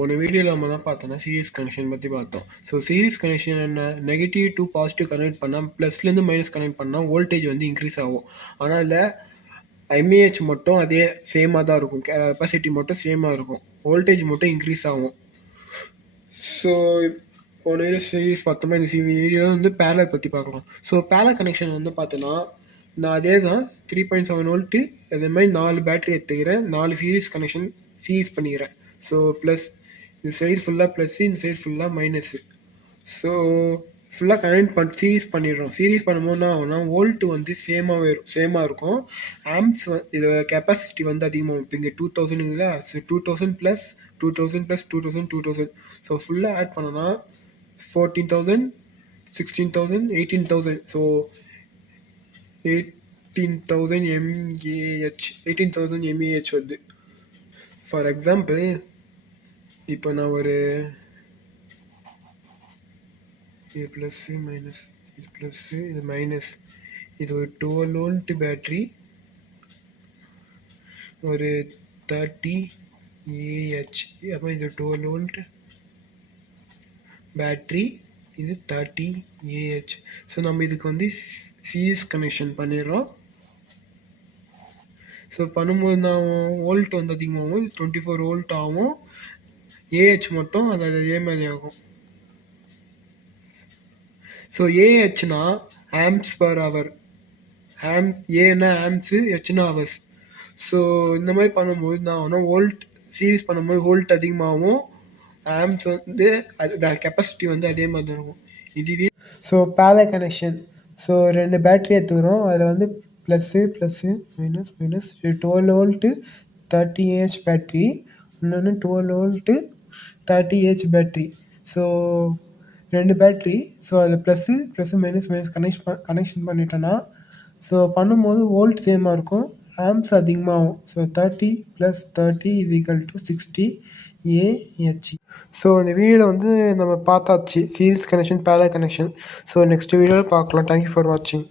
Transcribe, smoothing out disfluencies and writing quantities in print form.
போன வீடியோவில் நம்ம தான் பார்த்தோம்னா சீரிஸ் கனெக்ஷன் பற்றி பார்த்தோம். ஸோ சீரிஸ் கனெக்ஷன் என்ன, நெகட்டிவ் டு பாசிட்டிவ் கனெக்ட் பண்ணால் ப்ளஸ்லேருந்து மைனஸ் கனெக்ட் பண்ணால் வோல்டேஜ் வந்து இன்க்ரீஸ் ஆகும். ஆனால் இல்லை எம்ஏஹெச் மட்டும் அதே சேமாக தான் இருக்கும், கெப்பாசிட்டி மட்டும் சேமாக இருக்கும், வோல்டேஜ் மட்டும் இன்க்ரீஸ் ஆகும். ஸோ போன வீடியோ சீரிஸ் பார்த்தோம்னா இந்த வீடியோவில் வந்து பேரலல் பற்றி பார்க்கலாம். ஸோ பேரலல் கனெக்ஷன் வந்து பார்த்தோன்னா நான் அதே தான் 3.7 வோல்ட்டு அதே மாதிரி 4 பேட்டரி எடுத்துக்கிறேன், 4 சீரிஸ் கனெக்ஷன் சீரிஸ் பண்ணிக்கிறேன். ஸோ ப்ளஸ் இந்த சைடு ஃபுல்லாக ப்ளஸ்ஸு, இந்த சைடு ஃபுல்லாக மைனஸு. ஸோ ஃபுல்லாக கனெக்ட் சீரிஸ் பண்ணிடுறோம். சீரிஸ் பண்ணும்போது என்ன ஆகும்னா வோல்ட்டு வந்து சேமாக இருக்கும். ஆம்ப்ஸ் இது கெப்பாசிட்டி வந்து அதிகமாகும். இப்போ இங்கே 2000 இல்லை, ஸோ 2000 ப்ளஸ் 2000 ப்ளஸ் 2000 2000. ஸோ ஃபுல்லாக ஆட் பண்ணோன்னா 14,000 16,000 18,000. ஸோ 18,000 mAh 18,000 mAh வருது. ஃபார் எக்ஸாம்பிள் இப்போ நான் ஒரு இது ப்ளஸ்ஸு மைனஸ், இது ப்ளஸ்ஸு இது மைனஸ், இது ஒரு 12 வோல்ட் பேட்ரி, ஒரு 30 AH, அப்போ இது 12 வோல்ட் பேட்ரி, இது 30 AH. ஸோ நம்ம இதுக்கு வந்து சீரிஸ் கனெக்ஷன் பண்ணிடுறோம். ஸோ பண்ணும்போது நான் வோல்ட் வந்து அதிகமாகும், 24 வோல்ட் ஆகும், ஏஹெச் மட்டும் அது அதே மாதிரி ஆகும். ஸோ ஏஹெச்னா ஆம்ப்ஸ் பர் ஹவர், ஏன்னா ஆம்ப்ஸு, ஹெச்னா ஹவர்ஸ். ஸோ இந்த மாதிரி பண்ணும்போது நான் ஆனால் வோல்ட் சீரிஸ் பண்ணும்போது வோல்ட் அதிகமாகவும் ஆம்ப்ஸ் வந்து அது கெப்பாசிட்டி வந்து அதே மாதிரி தான் இருக்கும். இதுவே so parallel connection. So 2 battery எடுத்துக்கிறோம், அதில் வந்து plus minus 12 volt 30 AH battery, இன்னொன்று 12 volt 30 AH battery. So 2 battery. So அதில் ப்ளஸ்ஸு மைனஸ் கனெக்ஷன் பண்ணிட்டோன்னா ஸோ பண்ணும்போது வோல்ட் சேமாக இருக்கும், ஆம்ப்ஸ் அதிகமாகும். So 30 + 30 = 60 AH. ஸோ இந்த வீடியோவில் வந்து நம்ம பார்த்தாச்சு series connection, parallel connection. So next வீடியோவில் பார்க்கலாம். தேங்க்யூ ஃபார் வாட்சிங்.